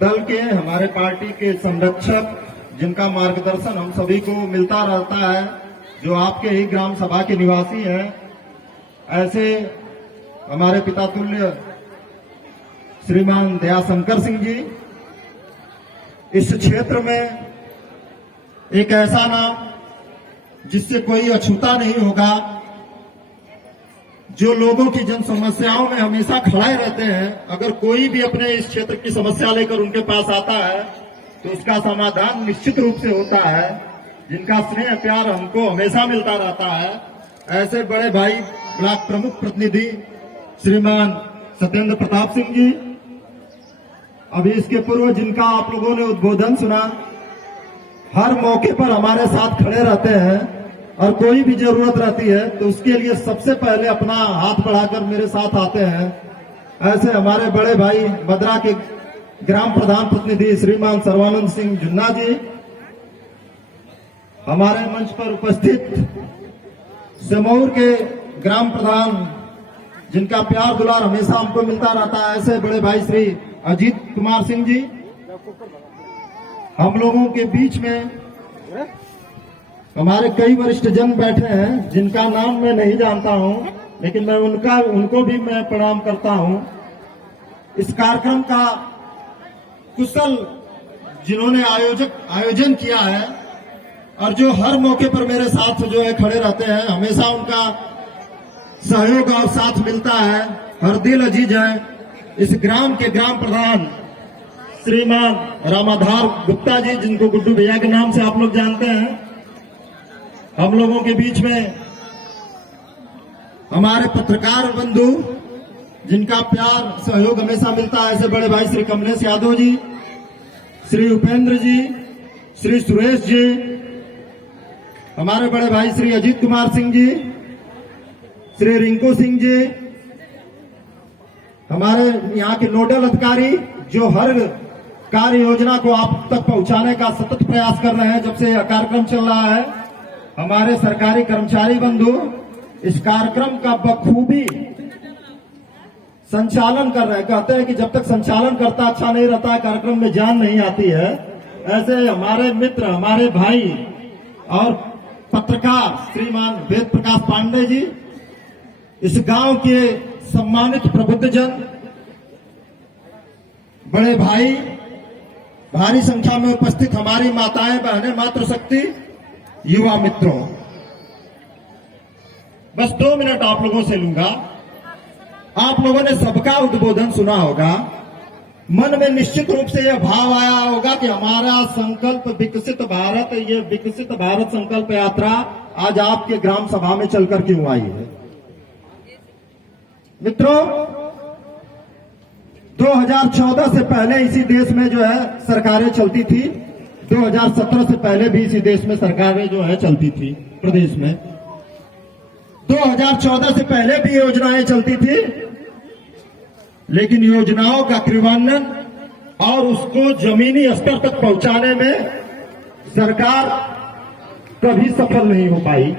दल के, हमारे पार्टी के संरक्षक, जिनका मार्गदर्शन हम सभी को मिलता रहता है, जो आपके ही ग्राम सभा के निवासी हैं, ऐसे हमारे पिता तुल्य श्रीमान दयाशंकर सिंह जी, इस क्षेत्र में एक ऐसा नाम जिससे कोई अछूता नहीं होगा, जो लोगों की जन समस्याओं में हमेशा खड़े रहते हैं। अगर कोई भी अपने इस क्षेत्र की समस्या लेकर उनके पास आता है तो उसका समाधान निश्चित रूप से होता है, जिनका स्नेह प्यार हमको हमेशा मिलता रहता है। ऐसे बड़े भाई ब्लॉक प्रमुख प्रतिनिधि श्रीमान सत्येंद्र प्रताप सिंह जी, अभी इसके पूर्व जिनका आप लोगों ने उद्बोधन सुना, हर मौके पर हमारे साथ खड़े रहते हैं और कोई भी जरूरत रहती है तो उसके लिए सबसे पहले अपना हाथ बढ़ाकर मेरे साथ आते हैं। ऐसे हमारे बड़े भाई बदरा के ग्राम प्रधान प्रतिनिधि श्रीमान सर्वानंद सिंह जुन्ना जी, हमारे मंच पर उपस्थित समौर के ग्राम प्रधान, जिनका प्यार दुलार हमेशा हमको मिलता रहता है, ऐसे बड़े भाई श्री अजीत कुमार सिंह जी, हम लोगों के बीच में हमारे कई वरिष्ठ जन बैठे हैं जिनका नाम मैं नहीं जानता हूं, लेकिन मैं उनको भी मैं प्रणाम करता हूं। इस कार्यक्रम का कुशल जिन्होंने आयोजन किया है और जो हर मौके पर मेरे साथ जो है खड़े रहते हैं, हमेशा उनका सहयोग और साथ मिलता है, हर दिल अजीज है। इस ग्राम के ग्राम प्रधान श्रीमान रामाधार गुप्ता जी, जिनको गुड्डू भैया के नाम से आप लोग जानते हैं, हम लोगों के बीच में हमारे पत्रकार बंधु, जिनका प्यार सहयोग हमेशा मिलता है, ऐसे बड़े भाई श्री कमलेश यादव जी, श्री उपेंद्र जी, श्री सुरेश जी, हमारे बड़े भाई श्री अजीत कुमार सिंह जी, श्री रिंकू सिंह जी, हमारे यहाँ के नोडल अधिकारी जो हर कार्य योजना को आप तक पहुंचाने का सतत प्रयास कर रहे हैं जब से यह कार्यक्रम चल रहा है, हमारे सरकारी कर्मचारी बंधु इस कार्यक्रम का बखूबी संचालन कर रहे हैं। कहते हैं कि जब तक संचालन करता अच्छा नहीं रहता, कार्यक्रम में जान नहीं आती है। ऐसे हमारे मित्र, हमारे भाई और पत्रकार श्रीमान वेद प्रकाश पांडे जी, इस गांव के सम्मानित प्रबुद्धजन, बड़े भाई, भारी संख्या में उपस्थित हमारी माताएं बहनें, मातृशक्ति, युवा मित्रों, बस 2 मिनट आप लोगों से लूंगा। आप लोगों ने सबका उद्बोधन सुना होगा, मन में निश्चित रूप से यह भाव आया होगा कि हमारा संकल्प विकसित भारत, ये विकसित भारत संकल्प यात्रा आज आपके ग्राम सभा में चलकर क्यों आई है। मित्रों, 2014 से पहले इसी देश में जो है सरकारें चलती थी, 2017 से पहले भी इसी देश में सरकारें जो है चलती थी प्रदेश में, 2014 से पहले भी योजनाएं चलती थी, लेकिन योजनाओं का क्रियान्वयन और उसको जमीनी स्तर तक पहुंचाने में सरकार कभी सफल नहीं हो पाई।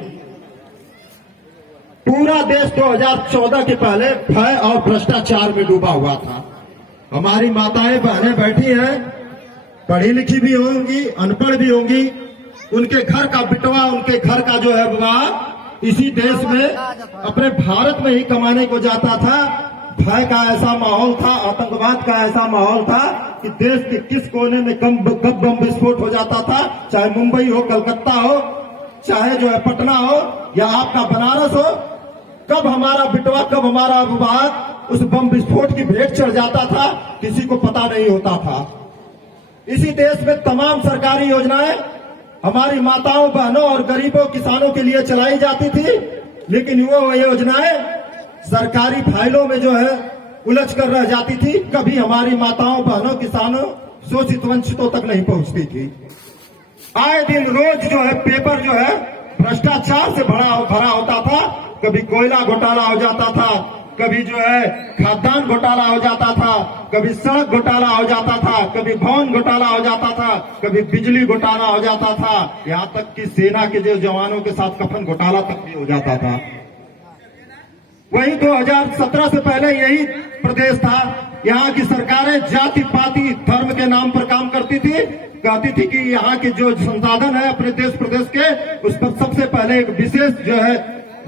पूरा देश 2014 के पहले भय और भ्रष्टाचार में डूबा हुआ था। हमारी माताएं बहनें बैठी हैं, पढ़ी लिखी भी होंगी, अनपढ़ भी होंगी, उनके घर का बिटवा, उनके घर का जो है विवाह इसी देश में, अपने भारत में ही कमाने को जाता था। भय का ऐसा माहौल था, आतंकवाद का ऐसा माहौल था कि देश के किस कोने में कब बम विस्फोट हो जाता था, चाहे मुंबई हो, कलकत्ता हो, चाहे जो है पटना हो या आपका बनारस हो, कब हमारा बिटवा, कब हमारा विवाह उस बम विस्फोट की भेंट चढ़ जाता था, किसी को पता नहीं होता था। इसी देश में तमाम सरकारी योजनाएं हमारी माताओं, बहनों और गरीबों, किसानों के लिए चलाई जाती थी, लेकिन वो योजनाएं सरकारी फाइलों में जो है उलझ कर रह जाती थी, कभी हमारी माताओं, बहनों, किसानों, शोषित वंचितों तक नहीं पहुंचती थी। आए दिन रोज जो है पेपर जो है भ्रष्टाचार से भरा होता था। कभी कोयला घोटाला हो जाता था, कभी जो है खाद्यान्न घोटाला हो जाता था, कभी सड़क घोटाला हो जाता था, कभी भवन घोटाला हो जाता था, कभी बिजली घोटाला हो जाता था, यहाँ तक कि सेना के जो जवानों के साथ कफन घोटाला तक भी हो जाता था। वही 2017 से पहले यही प्रदेश था। यहाँ की सरकारें जाति पाति धर्म के नाम पर काम करती थी, कहती थी कि यहाँ के जो संसाधन है अपने देश प्रदेश के, उस पर सबसे पहले एक विशेष जो है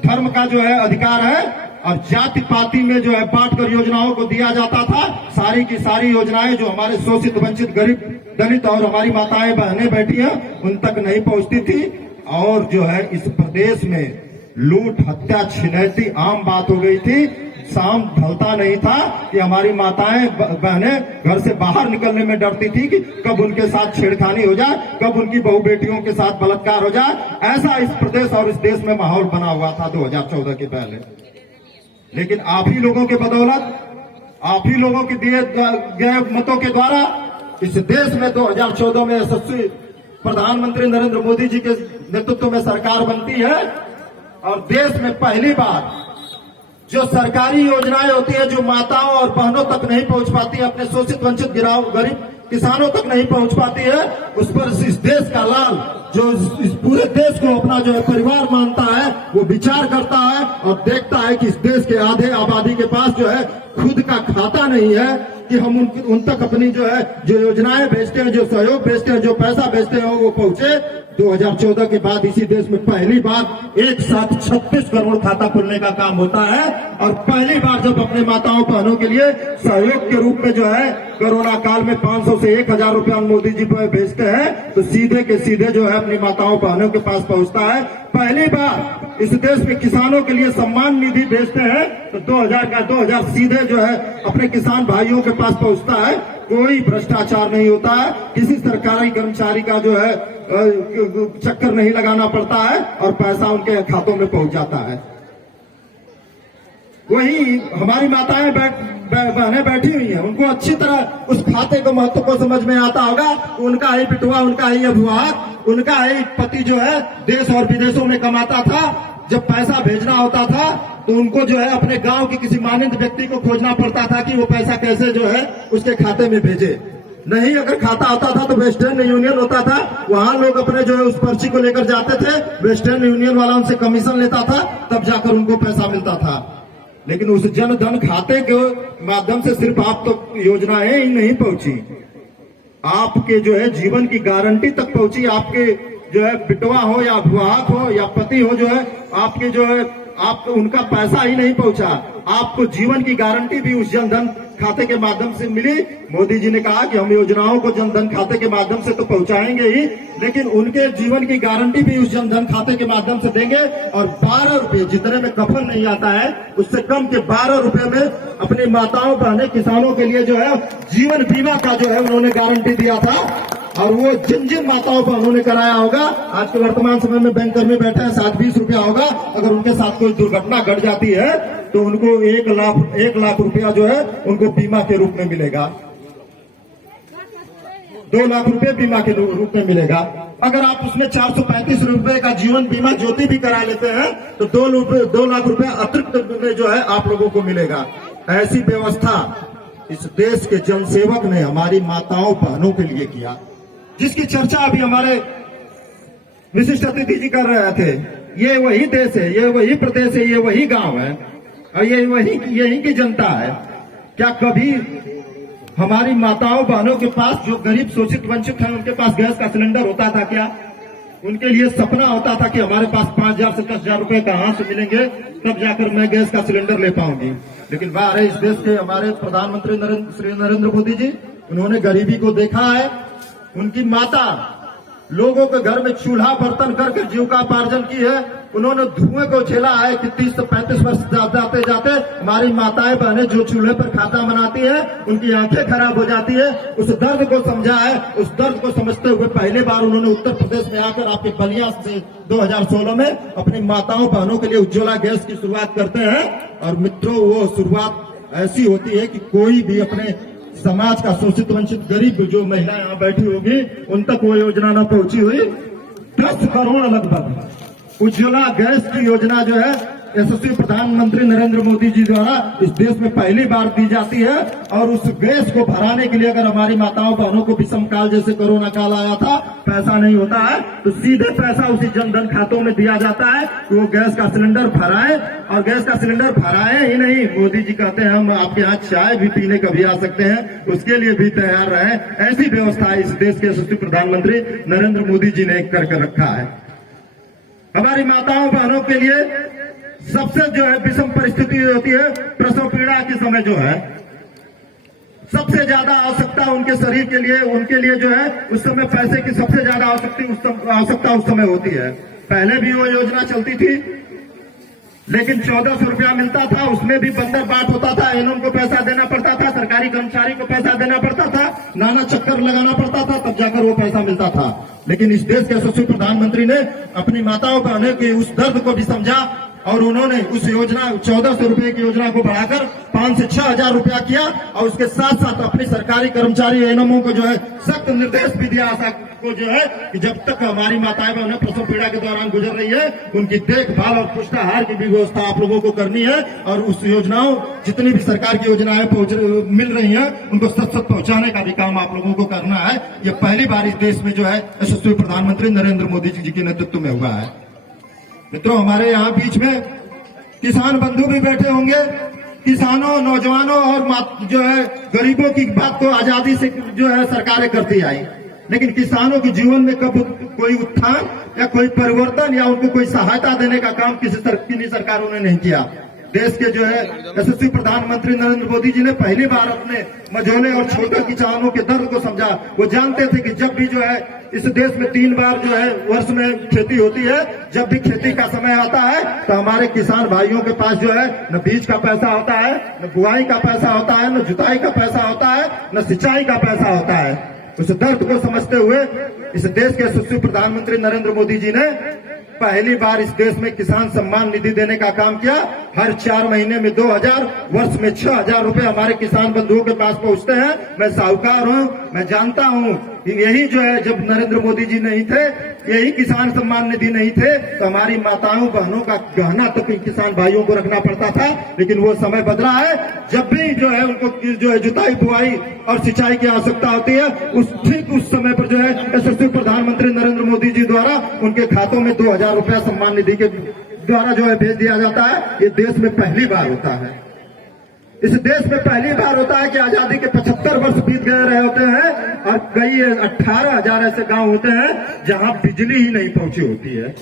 धर्म का जो है अधिकार है, और जाति पाति में जो है बांट कर योजनाओं को दिया जाता था। सारी की सारी योजनाएं जो हमारे शोषित वंचित गरीब दलित और हमारी माताएं बहनें बैठी हैं उन तक नहीं पहुंचती थी। और जो है इस प्रदेश में लूट हत्या छिनैती आम बात हो गई थी। शाम ढलता नहीं था कि हमारी माताएं बहनें घर से बाहर निकलने में डरती थी कि कब उनके साथ छेड़खानी हो जाए, कब उनकी बहू बेटियों के साथ बलात्कार हो जाए। ऐसा इस प्रदेश और इस देश में माहौल बना हुआ था 2014 के पहले। लेकिन आप ही लोगों के बदौलत, आप ही लोगों के दिए गए मतों के द्वारा इस देश में 2014 में यशस्वी प्रधानमंत्री नरेंद्र मोदी जी के नेतृत्व में सरकार बनती है। और देश में पहली बार जो सरकारी योजनाएं होती है जो माताओं और बहनों तक नहीं पहुंच पाती है, अपने शोषित वंचित गरीब किसानों तक नहीं पहुंच पाती है, उस पर इस देश का लाल जो इस पूरे देश को अपना जो है परिवार मानता है, वो विचार करता है और देखता है कि इस देश के आधे आबादी के पास जो है खुद का खाता नहीं है कि हम उन तक अपनी जो है जो योजनाएं भेजते हैं, जो सहयोग भेजते हैं, जो पैसा भेजते हैं वो पहुंचे। 2014 के बाद इसी देश में पहली बार एक साथ 36 करोड़ खाता खुलने का काम होता है। और पहली बार जब अपने माताओं बहनों के लिए सहयोग के रूप में जो है कोरोना काल में 500 से 1000 रुपया मोदी जी पर भेजते हैं, तो सीधे के सीधे जो है अपनी माताओं बहनों के पास पहुंचता है। पहली बार इस देश में किसानों के लिए सम्मान निधि भेजते हैं, तो 2000 सीधे जो है अपने किसान भाइयों के पास पहुंचता है। कोई भ्रष्टाचार नहीं होता है, किसी सरकारी कर्मचारी का जो है चक्कर नहीं लगाना पड़ता है और पैसा उनके खातों में पहुंच जाता है। वही हमारी माताएं बहनें बैठी हुई हैं, उनको अच्छी तरह उस खाते को महत्व को समझ में आता होगा। उनका ही बिटवा, उनका ही अभिभावक, उनका ही पति जो है देश और विदेशों में कमाता था। जब पैसा भेजना होता था तो उनको जो है अपने गांव के किसी मानद व्यक्ति को खोजना पड़ता था कि वो पैसा कैसे जो है उसके खाते में भेजे। नहीं, अगर खाता आता था तो वेस्टर्न यूनियन होता था, वहां लोग अपने जो है उस पर्ची को लेकर जाते थे, वेस्टर्न यूनियन वाला उनसे कमीशन लेता था, तब जाकर उनको पैसा मिलता था। लेकिन उस जन धन खाते के माध्यम से सिर्फ आप तक तो योजनाएं ही नहीं पहुंची, आपके जो है जीवन की गारंटी तक पहुंची। आपके जो है बिटवा हो या अभिभावक हो या पति हो, जो है आपके जो है आपको उनका पैसा ही नहीं पहुंचा, आपको जीवन की गारंटी भी उस जनधन खाते के माध्यम से मिली। मोदी जी ने कहा कि हम योजनाओं को जनधन खाते के माध्यम से तो पहुंचाएंगे ही, लेकिन उनके जीवन की गारंटी भी उस जनधन खाते के माध्यम से देंगे। और 12 रुपए, जितने में कफन नहीं आता है उससे कम के 12 रुपए में अपनी माताओं बहनें किसानों के लिए जो है जीवन बीमा का जो है उन्होंने गारंटी दिया था। और वो जिन जिन माताओं पर उन्होंने कराया होगा, आज के वर्तमान समय में बैंक कर्मी बैठे हैं, 7-20 रुपया होगा। अगर उनके साथ कोई दुर्घटना घट जाती है तो उनको 1 लाख रुपया जो है उनको बीमा के रूप में मिलेगा, 2 लाख रुपए बीमा के रूप में मिलेगा। अगर आप उसमें 435 रुपए का जीवन बीमा ज्योति भी करा लेते हैं तो 2 लाख रुपए अतिरिक्त में जो है आप लोगों को मिलेगा। ऐसी व्यवस्था इस देश के जनसेवक ने हमारी माताओं बहनों के लिए किया, जिसकी चर्चा अभी हमारे विशिष्ट अतिथि जी कर रहे थे। ये वही देश है, ये वही प्रदेश है, ये वही गांव है और ये यही की जनता है। क्या कभी हमारी माताओं बहनों के पास, जो गरीब शोषित वंचित हैं, उनके पास गैस का सिलेंडर होता था क्या? उनके लिए सपना होता था कि हमारे पास 5000 से 10,000 रुपए कहां से मिलेंगे, तब जाकर मैं गैस का सिलेंडर ले पाऊंगी। लेकिन बाहर इस देश के हमारे प्रधानमंत्री श्री नरेंद्र मोदी जी, उन्होंने गरीबी को देखा है। उनकी माता लोगों के घर में चूल्हा बर्तन करके जीविकोपार्जन की है। उन्होंने धुएं को झेला है कि 30 से 35 वर्ष जाते जाते हमारी माताएं बहनें जो चूल्हे पर खाना बनाती है उनकी आंखें खराब हो जाती है। उस दर्द को समझा है, उस दर्द को समझते हुए पहली बार उन्होंने उत्तर प्रदेश में आकर आपके बलिया से 2016 में अपनी माताओं बहनों के लिए उज्ज्वला गैस की शुरुआत करते हैं। और मित्रों, वो शुरुआत ऐसी होती है कि कोई भी अपने समाज का शोषित वंचित गरीब जो महिलाएं यहाँ बैठी होगी उन तक वो योजना न पहुंची हुई। 10 करोड़ लगभग उज्ज्वला गैस की योजना जो है यशस्वी प्रधानमंत्री नरेंद्र मोदी जी द्वारा इस देश में पहली बार दी जाती है। और उस गैस को भराने के लिए अगर हमारी माताओं बहनों को विषम काल जैसे कोरोना काल आया था, पैसा नहीं होता है, तो सीधे पैसा उसी जनधन खातों में दिया जाता है कि वो गैस का सिलेंडर भराए। और गैस का सिलेंडर भराए ही नहीं, मोदी जी कहते हैं हम आपके यहाँ चाय भी पीने कभी आ सकते हैं, उसके लिए भी तैयार रहे। ऐसी व्यवस्था इस देश के यशस्वी प्रधानमंत्री नरेंद्र मोदी जी ने करके रखा है। हमारी माताओं बहनों के लिए सबसे जो है विषम परिस्थिति होती है प्रसव पीड़ा के समय, जो है सबसे ज्यादा आवश्यकता उनके शरीर के लिए, उनके लिए जो है उस समय पैसे की सबसे ज्यादा आवश्यकता उस समय होती है। पहले भी वो योजना चलती थी, लेकिन 1400 रुपया मिलता था, उसमें भी बंदर बाट होता था, एनएम को पैसा देना पड़ता था, सरकारी कर्मचारी को पैसा देना पड़ता था, नाना चक्कर लगाना पड़ता था, तब जाकर वो पैसा मिलता था। लेकिन इस देश के यशस्वी प्रधानमंत्री ने अपनी माताओं बहनों के उस दर्द को भी समझा और उन्होंने उस योजना 1400 रुपए की योजना को बढ़ाकर 5 से 6,000 रुपया किया। और उसके साथ साथ अपने सरकारी कर्मचारी एनएमओ को जो है सख्त निर्देश भी दिया को जो है कि जब तक हमारी माताएं बहनें प्रसव पीड़ा के दौरान गुजर रही है, उनकी देखभाल और पुष्टाहार की भी व्यवस्था आप लोगों को करनी है। और उस योजनाओं जितनी भी सरकार की योजनाएं मिल रही हैं, उनको सच पहुंचाने का भी काम आप लोगों को करना है। ये पहली बार इस देश में जो है यशस्वी प्रधानमंत्री नरेंद्र मोदी जी के नेतृत्व में हुआ है। मित्रों, हमारे यहाँ बीच में किसान बंधु भी बैठे होंगे। किसानों, नौजवानों और जो है गरीबों की बात को आजादी से जो है सरकारें करती आई, लेकिन किसानों के जीवन में कब कोई उत्थान या कोई परिवर्तन या उनको कोई सहायता देने का काम किसी सरकारों ने नहीं किया। देश के जो है यशस्वी प्रधानमंत्री नरेंद्र मोदी जी ने पहली बार अपने मझोले और छोटे किसानों के दर्द को समझा। वो जानते थे कि जब भी जो है इस देश में 3 बार जो है वर्ष में खेती होती है, जब भी खेती का समय आता है तो हमारे किसान भाइयों के पास जो है न बीज का पैसा होता है, न बुआई का पैसा होता है, न जुताई का पैसा होता है, न सिंचाई का पैसा होता है। उस दर्द को समझते हुए इस देश के यशस्वी प्रधानमंत्री नरेंद्र मोदी जी ने पहली बार इस देश में किसान सम्मान निधि देने का काम किया। हर 4 महीने में 2,000, वर्ष में 6,000 रुपए हमारे किसान बंधुओं के पास पहुंचते हैं। मैं साहूकार हूं, मैं जानता हूं कि यही जो है जब नरेंद्र मोदी जी नहीं थे, यही किसान सम्मान निधि नहीं थे, तो हमारी माताओं बहनों का गहना तक किसान भाइयों को रखना पड़ता था। लेकिन वो समय बदला है, जब भी जो है उनको जो है जुताई बुआई और सिंचाई की आवश्यकता होती है, ठीक उस समय पर जो है यशस्वी प्रधानमंत्री नरेंद्र मोदी जी द्वारा उनके खातों में 2,000 रुपया सम्मान निधि के द्वारा जो है भेज दिया जाता है। ये देश में पहली बार होता है। इस देश में पहली बार होता है कि आजादी के 75 वर्ष बीत गए रहे होते हैं और कई 18,000 ऐसे गांव होते हैं जहां बिजली ही नहीं पहुंची होती है।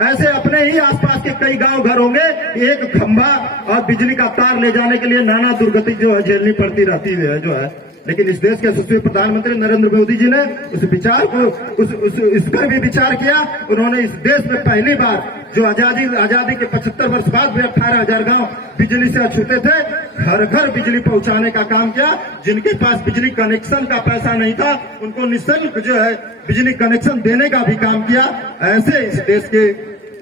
ऐसे अपने ही आसपास के कई गांव घर होंगे, एक खंभा और बिजली का तार ले जाने के लिए नाना दुर्गति जो है झेलनी पड़ती रहती है जो है। लेकिन इस देश के यशस्वी प्रधानमंत्री नरेंद्र मोदी जी ने उस विचार को इस पर भी विचार किया। उन्होंने इस देश में पहली बार जो आजादी के 75 वर्ष बाद भी 18,000 गांव बिजली से अछूते थे, घर घर बिजली पहुंचाने का काम किया। जिनके पास बिजली कनेक्शन का पैसा नहीं था, उनको निःशुल्क जो है बिजली कनेक्शन देने का भी काम किया। ऐसे इस देश के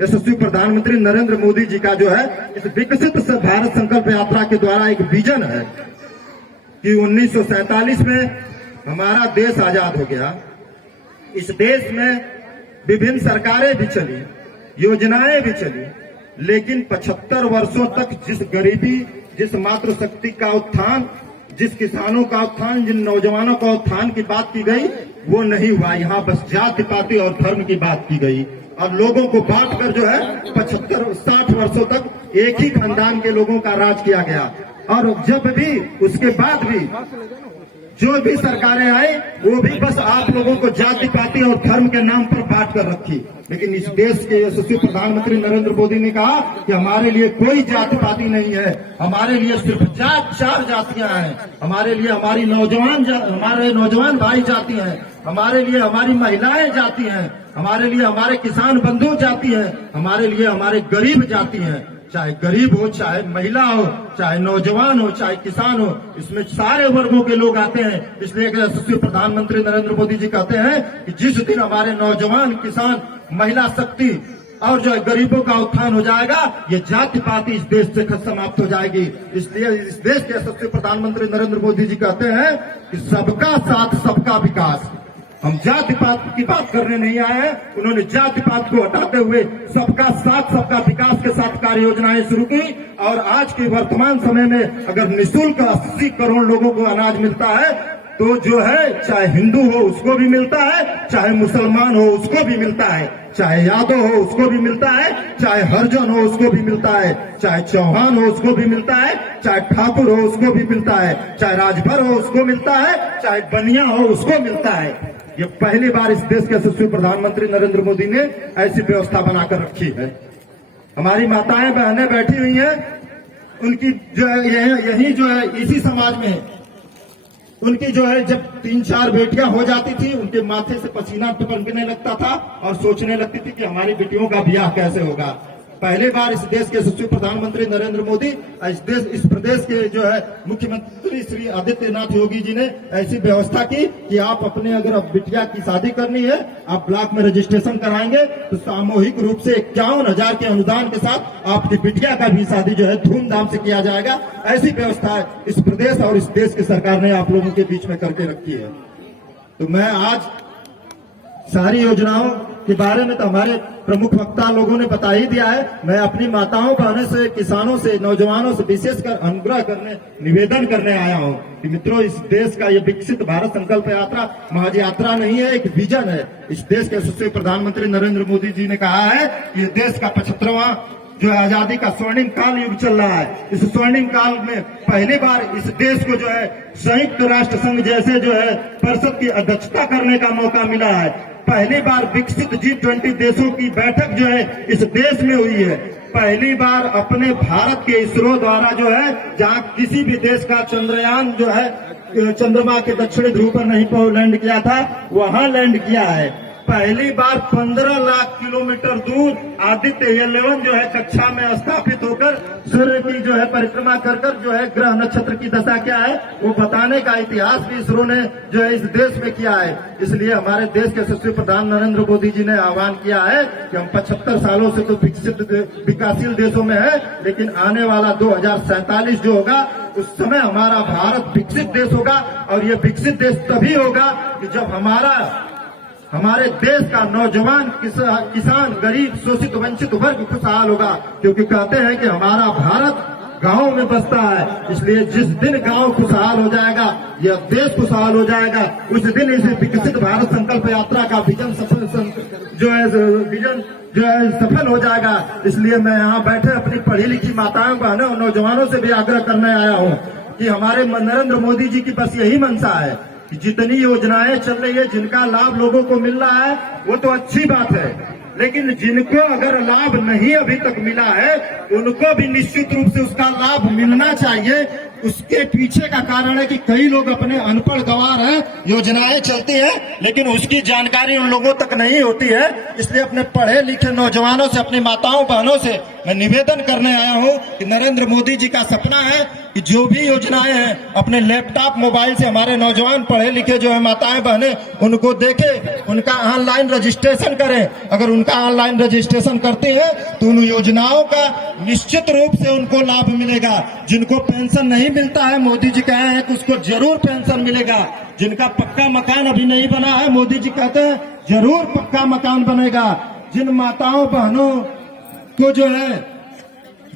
यशस्वी प्रधानमंत्री नरेंद्र मोदी जी का जो है इस विकसित भारत संकल्प यात्रा के द्वारा एक विजन है कि 1947 में हमारा देश आजाद हो गया। इस देश में विभिन्न सरकारें भी चली, योजनाएं भी चली, लेकिन 75 वर्षों तक जिस गरीबी, जिस मातृशक्ति का उत्थान, जिस किसानों का उत्थान, जिन नौजवानों का उत्थान की बात की गई, वो नहीं हुआ। यहाँ बस जाति पाति और धर्म की बात की गई और लोगों को बांटकर जो है 75-60 वर्षों तक एक ही खानदान के लोगों का राज किया गया। और जब भी उसके बाद भी जो भी सरकारें आई, वो भी बस आप लोगों को जाति पाति और धर्म के नाम पर बांट कर रखी। लेकिन इस देश के यशस्वी प्रधानमंत्री नरेंद्र मोदी ने कहा कि हमारे लिए कोई जाति पाति नहीं है, हमारे लिए सिर्फ 4 जातियां हैं। हमारे लिए हमारे नौजवान भाई जाति हैं, हमारे लिए हमारी महिलाएं जाति हैं, हमारे लिए हमारे किसान बंधु जाति हैं, हमारे लिए हमारे गरीब जाति हैं। चाहे गरीब हो, चाहे महिला हो, चाहे नौजवान हो, चाहे किसान हो, इसमें सारे वर्गों के लोग आते हैं। इसलिए यशस्वी प्रधानमंत्री नरेंद्र मोदी जी कहते हैं कि जिस दिन हमारे नौजवान, किसान, महिला शक्ति और जो है गरीबों का उत्थान हो जाएगा, ये जाति पाति इस देश से समाप्त हो जाएगी। इसलिए इस देश के यशस्वी प्रधानमंत्री नरेंद्र मोदी जी कहते हैं कि सबका साथ सबका विकास। हम जाति पात की बात करने नहीं आए हैं। उन्होंने जाति पात को हटाते हुए सबका साथ सबका विकास के साथ कार्य योजनाएं शुरू की और आज के वर्तमान समय में अगर निःशुल्क 80 करोड़ लोगों को अनाज मिलता है तो जो है चाहे हिंदू हो उसको भी मिलता है, चाहे मुसलमान हो उसको भी मिलता है, चाहे यादव हो उसको भी मिलता है, चाहे हरिजन हो उसको भी मिलता है, चाहे चौहान हो उसको भी मिलता है, चाहे ठाकुर हो उसको भी मिलता है, चाहे राजभर हो उसको मिलता है, चाहे बनिया हो उसको मिलता है। ये पहली बार इस देश के यशस्वी प्रधानमंत्री नरेंद्र मोदी ने ऐसी व्यवस्था बनाकर रखी है। हमारी माताएं बहनें बैठी हुई हैं, उनकी जो है यही जो है इसी समाज में उनकी जो है जब 3-4 बेटियां हो जाती थी उनके माथे से पसीना टपकने लगता था और सोचने लगती थी कि हमारी बेटियों का ब्याह कैसे होगा। पहली बार इस देश के यशस्वी प्रधानमंत्री नरेंद्र मोदी इस प्रदेश के जो है मुख्यमंत्री श्री आदित्यनाथ योगी जी ने ऐसी व्यवस्था की कि आप अपने अगर बिटिया की शादी करनी है आप ब्लॉक में रजिस्ट्रेशन कराएंगे तो सामूहिक रूप से 51,000 के अनुदान के साथ आपकी बिटिया का भी शादी जो है धूमधाम से किया जाएगा। ऐसी व्यवस्था इस प्रदेश और इस देश की सरकार ने आप लोगों के बीच में करके रखी है। तो मैं आज सारी योजनाओं के बारे में तो हमारे प्रमुख वक्ता लोगों ने बता ही दिया है। मैं अपनी माताओं बहनों से, किसानों से, नौजवानों से विशेषकर अनुग्रह करने, निवेदन करने आया हूं कि मित्रों इस देश का ये विकसित भारत संकल्प यात्रा महज यात्रा नहीं है, एक विजन है। इस देश के यशस्वी प्रधानमंत्री नरेंद्र मोदी जी ने कहा है कि ये देश का 75वां जो है आजादी का स्वर्णिम काल युग चल रहा है। इस स्वर्णिम काल में पहली बार इस देश को जो है संयुक्त राष्ट्र संघ जैसे जो है परिषद की अध्यक्षता करने का मौका मिला है। पहली बार विकसित G20 देशों की बैठक जो है इस देश में हुई है। पहली बार अपने भारत के इसरो द्वारा जो है जहां किसी भी देश का चंद्रयान जो है चंद्रमा के दक्षिणी ध्रुव पर नहीं लैंड किया था, वहां लैंड किया है। पहली बार 15 लाख किलोमीटर दूर आदित्य L11 जो है कक्षा में स्थापित होकर सूर्य की जो है परिक्रमा कर जो है ग्रह नक्षत्र की दशा क्या है वो बताने का इतिहास भी इसरो ने जो है इस देश में किया है। इसलिए हमारे देश के यशस्वी प्रधान नरेंद्र मोदी जी ने आह्वान किया है कि हम 75 सालों से तो विकसित विकासशील देशों में है, लेकिन आने वाला 2047 जो होगा उस समय हमारा भारत विकसित देश होगा। और ये विकसित देश तभी होगा कि जब हमारे देश का नौजवान, किसान, गरीब, शोषित, वंचित वर्ग खुशहाल होगा। क्योंकि कहते हैं कि हमारा भारत गांव में बसता है, इसलिए जिस दिन गांव खुशहाल हो जाएगा यह देश खुशहाल हो जाएगा। उस दिन इस विकसित भारत संकल्प यात्रा का विजन सफल हो जाएगा। इसलिए मैं यहाँ बैठे अपनी पढ़ी लिखी माताओं, बहनों और नौजवानों से भी आग्रह करने आया हूँ कि हमारे नरेंद्र मोदी जी की बस यही मंशा है कि जितनी योजनाएं चल रही है, जिनका लाभ लोगों को मिल रहा है वो तो अच्छी बात है, लेकिन जिनको अगर लाभ नहीं अभी तक मिला है उनको भी निश्चित रूप से उसका लाभ मिलना चाहिए। उसके पीछे का कारण है कि कई लोग अपने अनपढ़ गंवार हैं, योजनाएं चलती हैं लेकिन उसकी जानकारी उन लोगों तक नहीं होती है। इसलिए अपने पढ़े लिखे नौजवानों से, अपनी माताओं बहनों से मैं निवेदन करने आया हूं कि नरेंद्र मोदी जी का सपना है कि जो भी योजनाएं हैं अपने लैपटॉप, मोबाइल से हमारे नौजवान पढ़े लिखे जो है माताएं बहनें उनको देखें, उनका ऑनलाइन रजिस्ट्रेशन करें। अगर उनका ऑनलाइन रजिस्ट्रेशन करते हैं तो उन योजनाओं का निश्चित रूप से उनको लाभ मिलेगा। जिनको पेंशन नहीं मिलता है, मोदी जी कहे हैं कि उसको जरूर पेंशन मिलेगा। जिनका पक्का मकान अभी नहीं बना है, मोदी जी कहते हैं जरूर पक्का मकान बनेगा। जिन माताओं बहनों को जो है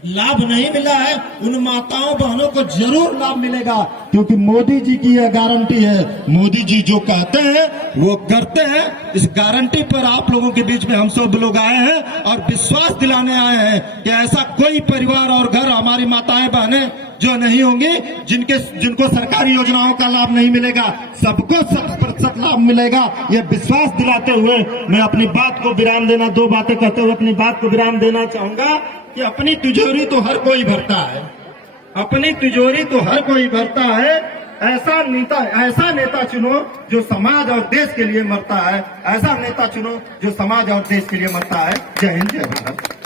लाभ नहीं मिला है उन माताओं बहनों को जरूर लाभ मिलेगा, क्योंकि मोदी जी की यह गारंटी है। मोदी जी जो कहते हैं वो करते हैं। इस गारंटी पर आप लोगों के बीच में हम सब लोग आए हैं और विश्वास दिलाने आए हैं कि ऐसा कोई परिवार और घर हमारी माताएं बहनें जो नहीं होंगी जिनको सरकारी योजनाओं का लाभ नहीं मिलेगा, सबको 100% लाभ मिलेगा। ये विश्वास दिलाते हुए मैं अपनी बात को विराम देना, 2 बातें कहते हुए अपनी बात को विराम देना चाहूंगा कि अपनी तिजोरी तो हर कोई भरता है, अपनी तिजोरी तो हर कोई भरता है। ऐसा नेता चुनो जो समाज और देश के लिए मरता है, ऐसा नेता चुनो जो समाज और देश के लिए मरता है। जय हिंद, जय भारत।